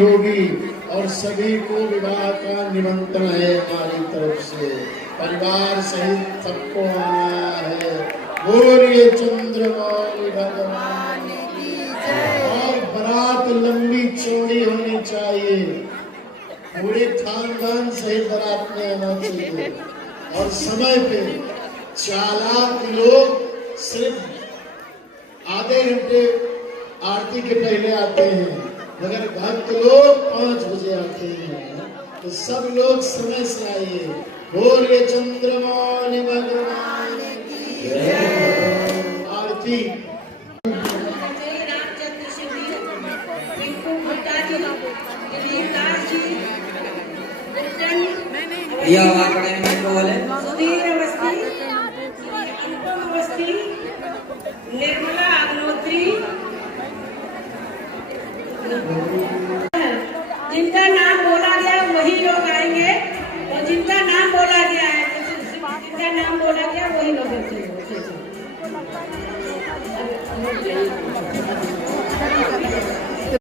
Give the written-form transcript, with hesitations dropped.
होगी और सभी को विवाह का निमंत्रण है हमारी तरफ से, परिवार सहित सबको आना है। बोलिए चंद्रमौली भगवान की जय। और बारात लंबी चौड़ी होनी चाहिए, पूरे खानदान सहित बारात में आना चाहिए और समय पे। चालाक लोग सिर्फ आधे घंटे आरती के पहले आते हैं, मगर भक्त लोग 5 बजे आते हैं, तो सब लोग समय से आइए। बोलिए चंद्रमौली भगवान की जय। आरती निर्मला अग्नोत्री, जिनका नाम बोला गया वही लोग आएंगे, और जिनका नाम बोला गया है, जिनका नाम बोला गया वही लोग